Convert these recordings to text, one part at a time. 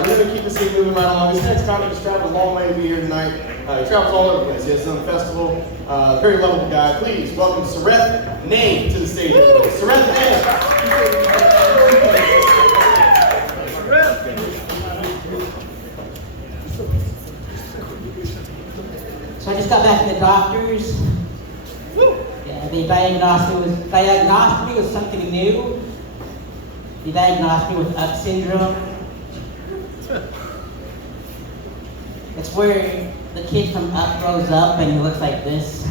We're going to keep this thing moving right along. This next comic has traveled a long way to be here tonight. He travels all over the place. He has his own festival. Very lovable guy. Please welcome Swar to the stage. Swar So I just got back from the doctors. Yeah, they diagnosed me with something new. They diagnosed me with UP syndrome. It's where the kid from UP grows up and he looks like this.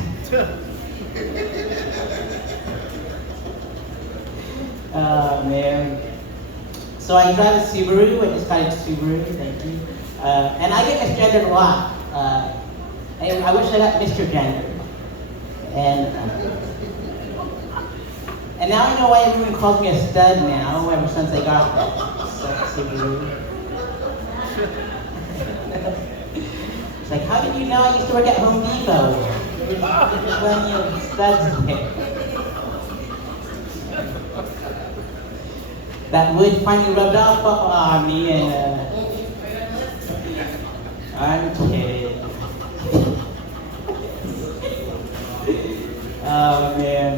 Oh man. So I drive a Subaru. I just got a Subaru, thank you. And I get misgendered a lot. I wish I got Mr. Gender. And now I know why everyone calls me a stud now, ever since I got that Subaru. It's like, how did you know I used to work at Home Depot? There's plenty of studs there. That wood finally rubbed off on me, and I'm kidding. Oh man.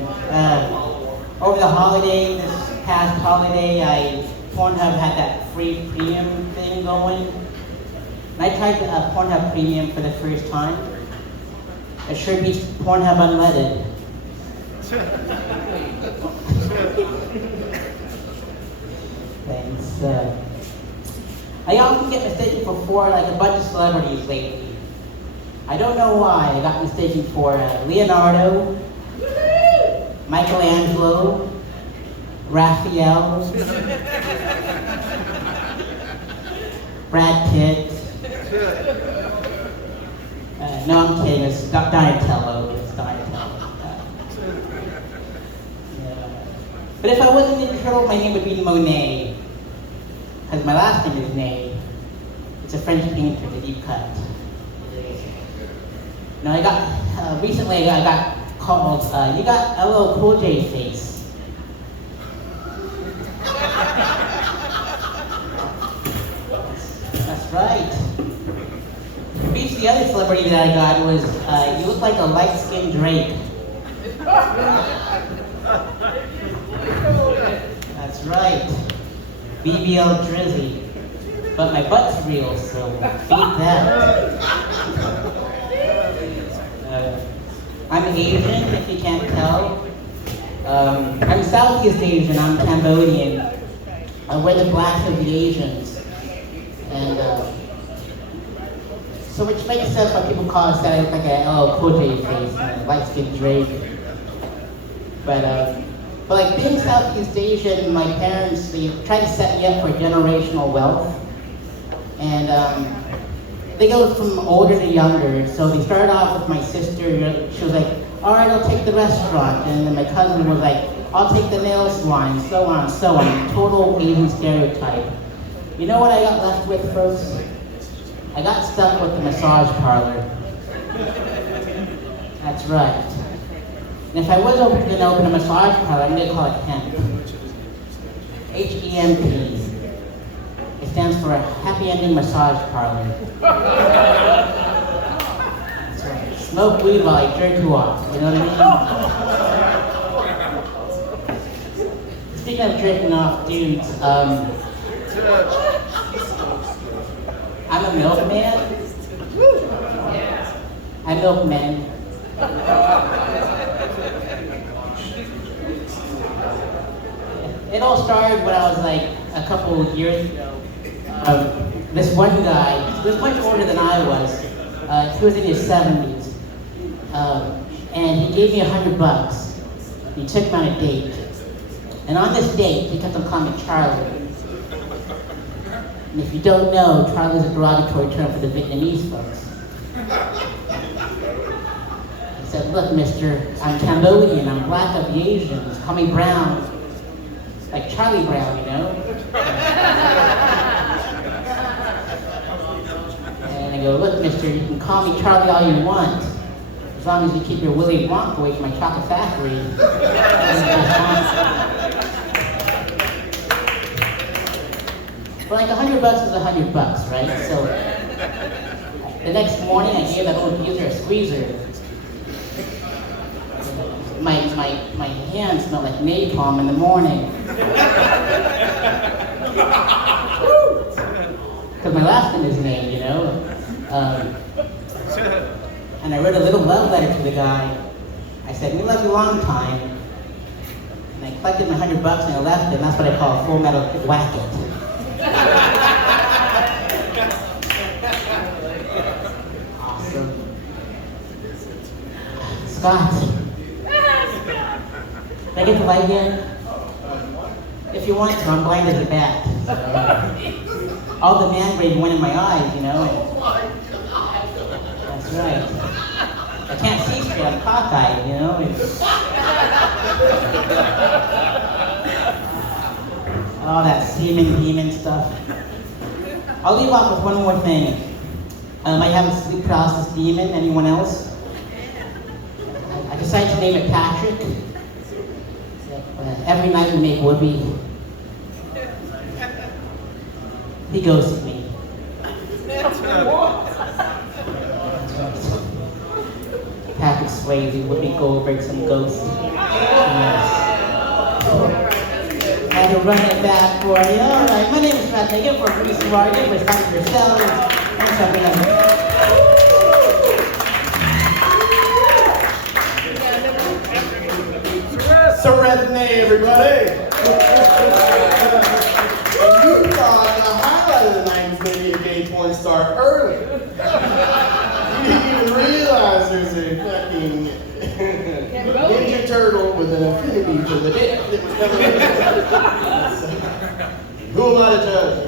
Over the holiday, this past holiday, Pornhub had that free premium thing going. And I tried Pornhub Premium for the first time. It sure beats Pornhub Unleaded. Thanks. I often get mistaken for like a bunch of celebrities lately. I don't know why. I got mistaken for Leonardo, Michelangelo, Raphael, Brad Pitt. No, I'm kidding. It's Donatello. It's Donatello. Yeah. But if I wasn't in trouble, my name would be Monet, because my last name is Ney. It's a French painter, the deep cut. Now recently I got called, you got LL Cool J face. That's right. The other celebrity that I got was, you look like a light-skinned Drake. That's right. BBL Drizzy. But my butt's real, so beat that. I'm Asian, if you can't tell. I'm Southeast Asian, I'm Cambodian. We're the blacks of the Asians. And so which makes sense why people call us that. I look like a LL Cool J face, light-skinned Drake. But like being Southeast Asian, my parents, they tried to set me up for generational wealth. And they go from older to younger. So they started off with my sister. She was like, all right, I'll take the restaurant. And then my cousin was like, I'll take the nail salon, so on and so on. Total Asian stereotype. You know what I got left with, folks? I got stuck with the massage parlor. That's right. And if I was going to open a massage parlor, I'm going to call it HEMP. H-E-M-P. It stands for a happy ending massage parlor. That's right. Smoke weed while I jerk you off. You know what I mean? Speaking of jerking off dudes, I'm a milkman. I milk men. It all started when I was like a couple of years ago. This one guy, he was much older than I was. He was in his 70s. And he gave me $100. He took me on a date. And on this date, he kept on calling me Charlie. And if you don't know, Charlie is a derogatory term for the Vietnamese folks. He said, look, mister, I'm Cambodian, I'm black of the Asians, call me Brown. Like Charlie Brown, you know? And I go, look, mister, you can call me Charlie all you want, as long as you keep your Willy Wonka away from my chocolate factory. But like $100 is $100, right? So the next morning, I gave that little geezer a squeezer. My hands smelled like napalm in the morning. Because my last name is Nate, you know? And I wrote a little love letter to the guy. I said, we love you a long time. And I collected my $100 and I left it, and that's what I call a Full Metal Whack It. Awesome. Scott. Did I get the light yet? If you want to, I'm blind as a bat. All the man brain went in my eyes, you know? That's right. I can't see straight, I'm cockeyed, you know? All that semen stuff. I'll leave off with one more thing. I have a sleep paralysis demon. Anyone else? I decided to name it Patrick. Every night we make whoopee. He ghosted me. Patrick Swayze, Whoopi Goldberg, some ghost. Yes. I had to run it back for you. All right, my name is Matt. Thank you for Swar. Give it time for yourselves. Thanks, everyone. Serenity, everybody! You thought the highlight of the night was going to be a gay porn star early. You didn't even realize there's a fucking Ninja Turtle with an affinity for the dick that was coming in. Who am I to judge?